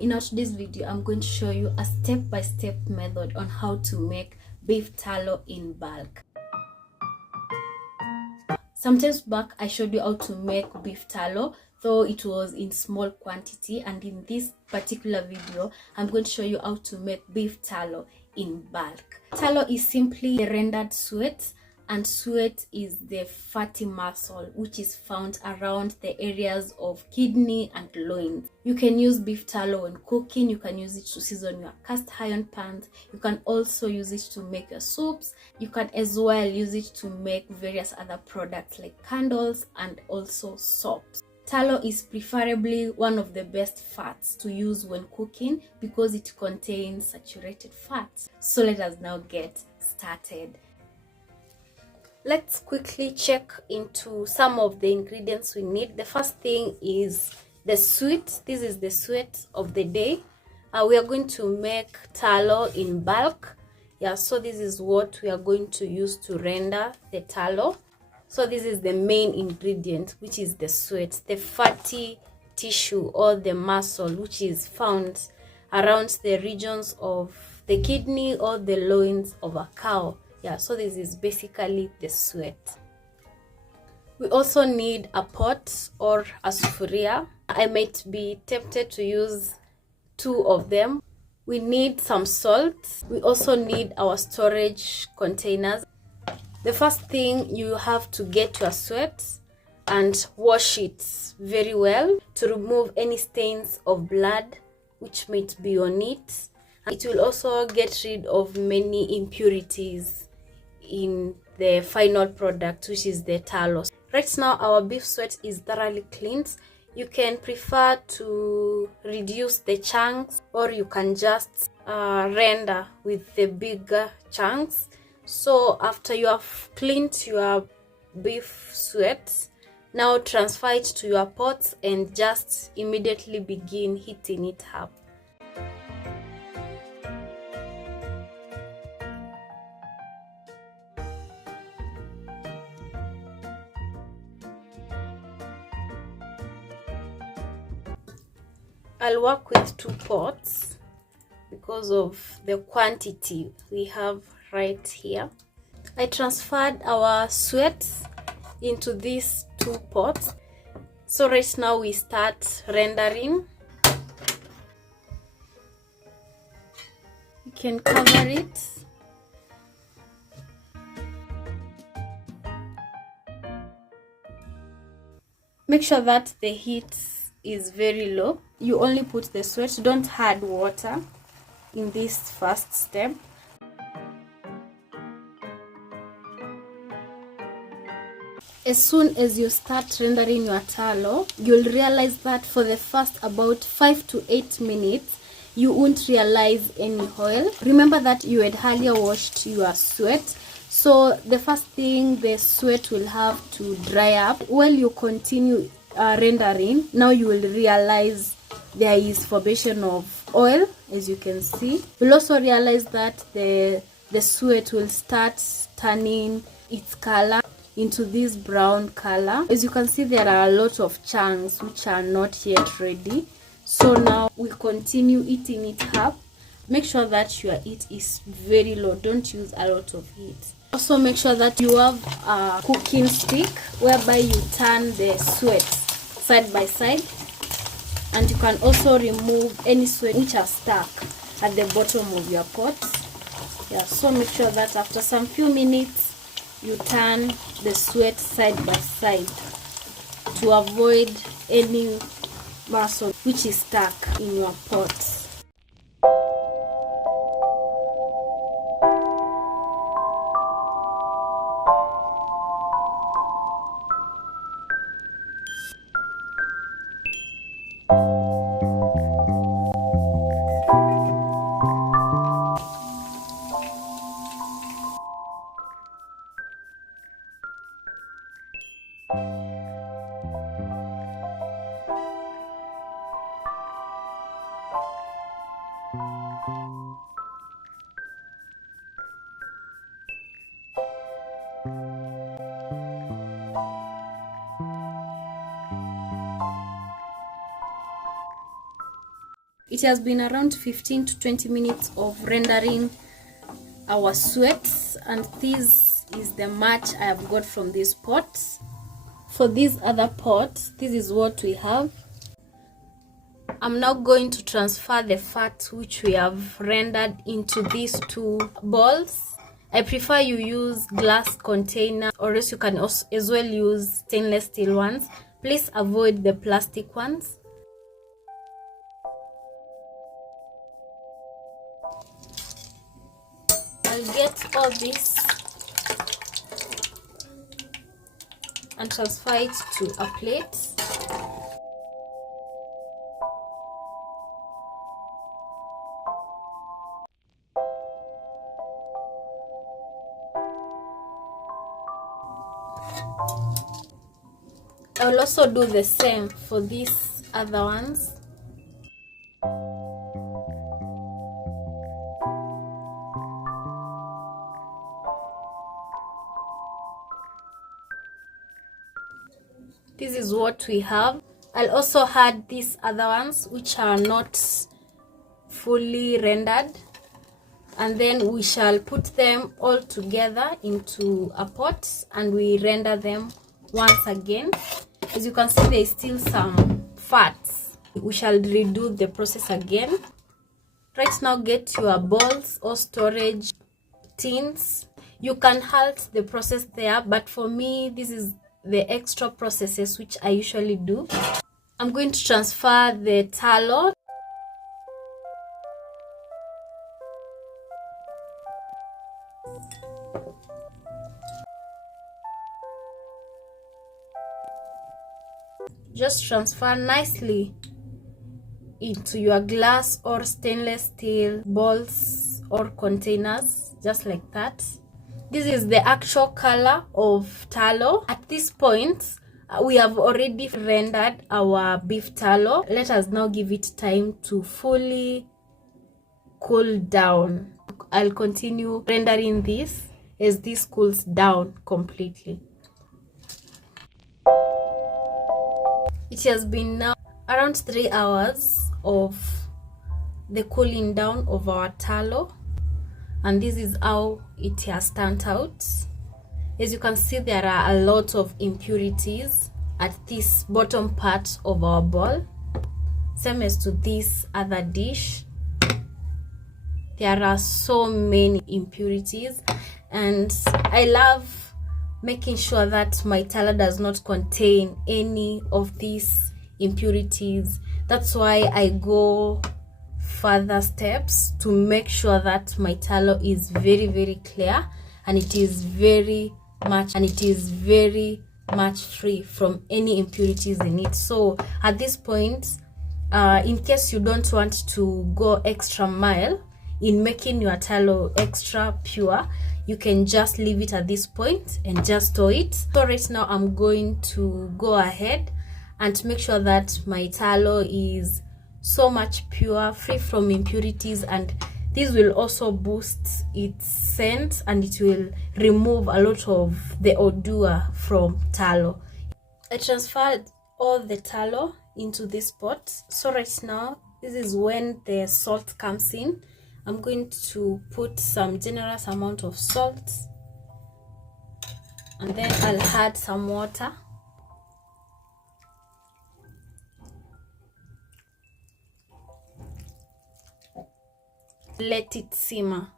In today's video, I'm going to show you a step-by-step method on how to make beef tallow in bulk. Sometimes back, I showed you how to make beef tallow, though it was in small quantity, and in this particular video, I'm going to show you how to make beef tallow in bulk. Tallow is simply the rendered suet, and suet is the fatty muscle which is found around the areas of kidney and loins. You can use beef tallow when cooking. You can use it to season your cast iron pans. You can also use it to make your soups. You can as well use it to make various other products like candles and also soaps. Tallow is preferably one of the best fats to use when cooking because it contains saturated fats. So let us now get started. Let's quickly check into some of the ingredients we need. The first thing is the suet. This is the suet of the day. We are going to make tallow in bulk. So this is what we are going to use to render the tallow. So this is the main ingredient, which is the suet, the fatty tissue or the muscle which is found around the regions of the kidney or the loins of a cow. So this is basically the suet. We also need a pot or a sufuria. I might be tempted to use 2 of them. We need some salt. We also need our storage containers. The first thing, you have to get your suet and wash it very well to remove any stains of blood which might be on it. It will also get rid of many impurities in the final product, which is the tallow. Right now our beef suet is thoroughly cleaned. You can prefer to reduce the chunks, or you can just render with the bigger chunks. So after you have cleaned your beef suet, now transfer it to your pot and just immediately begin heating it up. I'll work with 2 pots because of the quantity we have right here. I transferred our suet into these 2 pots. So right now we start rendering. You can cover it. Make sure that the heat is very low. You only put the suet, don't add water in this first step. As soon as you start rendering your tallow, you'll realize that for the first about 5 to 8 minutes, you won't realize any oil. Remember that you had earlier washed your suet, so the first thing, the suet will have to dry up. While you continue rendering, now you will realize there is formation of oil, as you can see. You'll also realize that the suet will start turning its color into this brown color. As you can see, there are a lot of chunks which are not yet ready. So now we continue heating it up. Make sure that your heat is very low. Don't use a lot of heat. Also make sure that you have a cooking stick whereby you turn the suet side by side, and you can also remove any suet which are stuck at the bottom of your pot. So make sure that after some few minutes you turn the suet side by side to avoid any muscle which is stuck in your pot. It has been around 15 to 20 minutes of rendering our suet, and this is the match I have got from this pot. For these other pots, this is what we have. I'm now going to transfer the fat which we have rendered into these two bowls. I prefer you use glass container, or else you can also as well use stainless steel ones. Please avoid the plastic ones. I'll get all this and transfer it to a plate. I will also do the same for these other ones. This is what we have. I'll also add these other ones which are not fully rendered, and then we shall put them all together into a pot and we render them once again. As you can see, there is still some fats. We shall redo the process again. Right now, get your bowls or storage tins. You can halt the process there, but for me, this is the extra processes which I usually do. I'm going to transfer the tallow. Just transfer nicely into your glass or stainless steel bowls or containers, just like that. This is the actual color of tallow. At this point, we have already rendered our beef tallow. Let us now give it time to fully cool down. I'll continue rendering this as this cools down completely. It has been now around 3 hours of the cooling down of our tallow, and this is how it has turned out. As you can see, there are a lot of impurities at this bottom part of our bowl, same as to this other dish. There are so many impurities, and I love making sure that my tallow does not contain any of these impurities. That's why I go further steps to make sure that my tallow is very clear, and it is very much free from any impurities in it. So at this point, in case you don't want to go extra mile in making your tallow extra pure, you can just leave it at this point and just store it. So right now I'm going to go ahead and make sure that my tallow is so much pure, free from impurities, and this will also boost its scent and it will remove a lot of the odor from tallow. I transferred all the tallow into this pot. So right now, this is when the salt comes in. I'm going to put some generous amount of salt, and then I'll add some water. Let it simmer.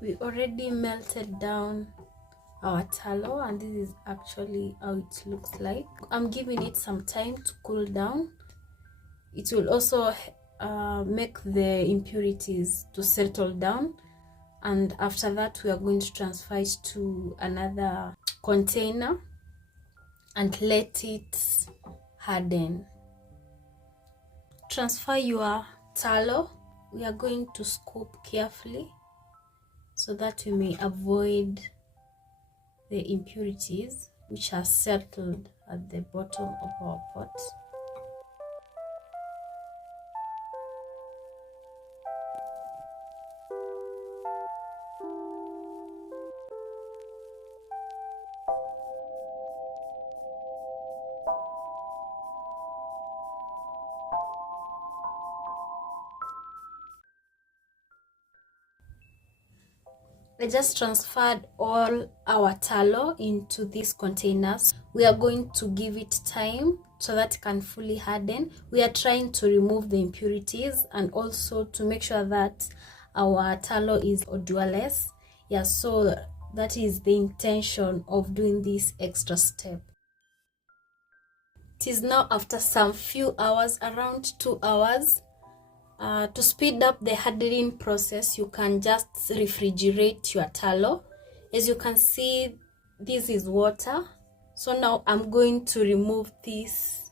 We already melted down our tallow, and this is actually how it looks like. I'm giving it some time to cool down. It will also make the impurities to settle down, and after that we are going to transfer it to another container and let it harden. Transfer your tallow, we are going to scoop carefully so that we may avoid the impurities which are settled at the bottom of our pot. I just transferred all our tallow into these containers. We are going to give it time so that it can fully harden. We are trying to remove the impurities and also to make sure that our tallow is odorless. Yeah, so that is the intention of doing this extra step. It is now after some few hours, around 2 hours. To speed up the hardening process, you can just refrigerate your tallow. As you can see, this is water. So now I'm going to remove this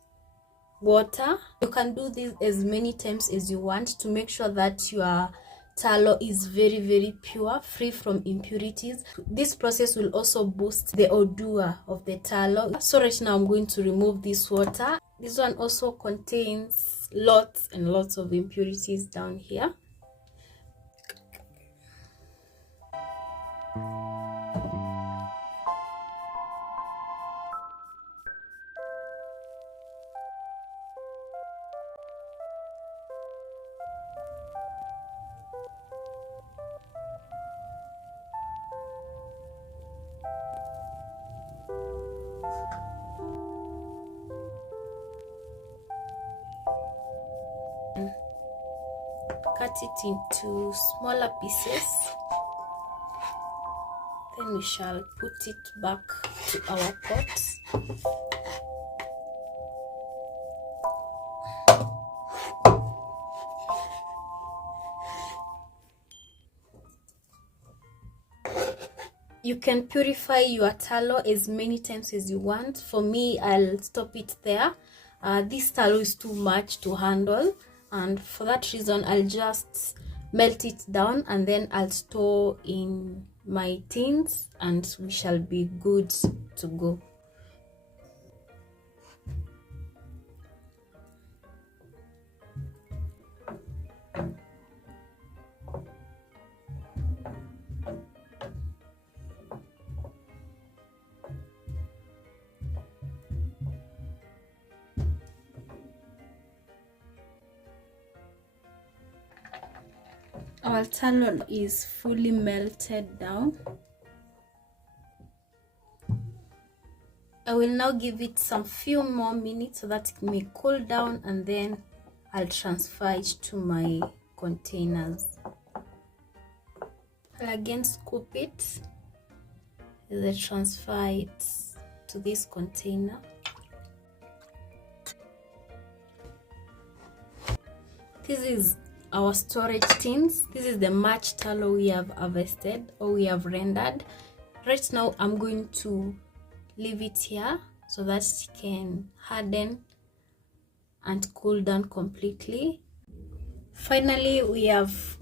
water. You can do this as many times as you want to make sure that your tallow is very pure, free from impurities. This process will also boost the odor of the tallow. So right now I'm going to remove this water. This one also contains lots and lots of impurities down here. Cut it into smaller pieces. Then we shall put it back to our pot. You can purify your tallow as many times as you want. For me, I'll stop it there. This tallow is too much to handle, and for that reason I'll just melt it down and then I'll store in my tins and we shall be good to go. Our tallow is fully melted down. I will now give it some few more minutes so that it may cool down, and then I'll transfer it to my containers. I'll again scoop it as I transfer it to this container. This is our storage tins. This is the much tallow we have harvested or we have rendered. Right now I'm going to leave it here so that it can harden and cool down completely. Finally, we have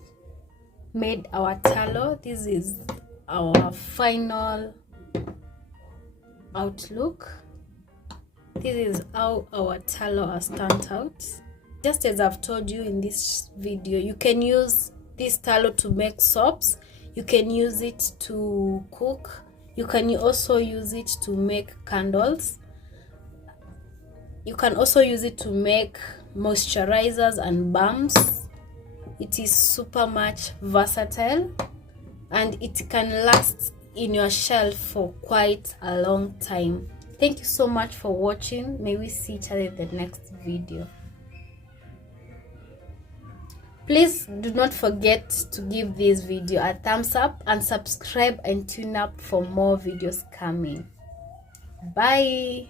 made our tallow. This is our final outlook. This is how our tallow has turned out. Just as I've told you in this video, you can use this tallow to make soaps. You can use it to cook. You can also use it to make candles. You can also use it to make moisturizers and balms. It is super much versatile and it can last in your shelf for quite a long time. Thank you so much for watching. May we see each other in the next video. Please do not forget to give this video a thumbs up and subscribe and tune up for more videos coming. Bye.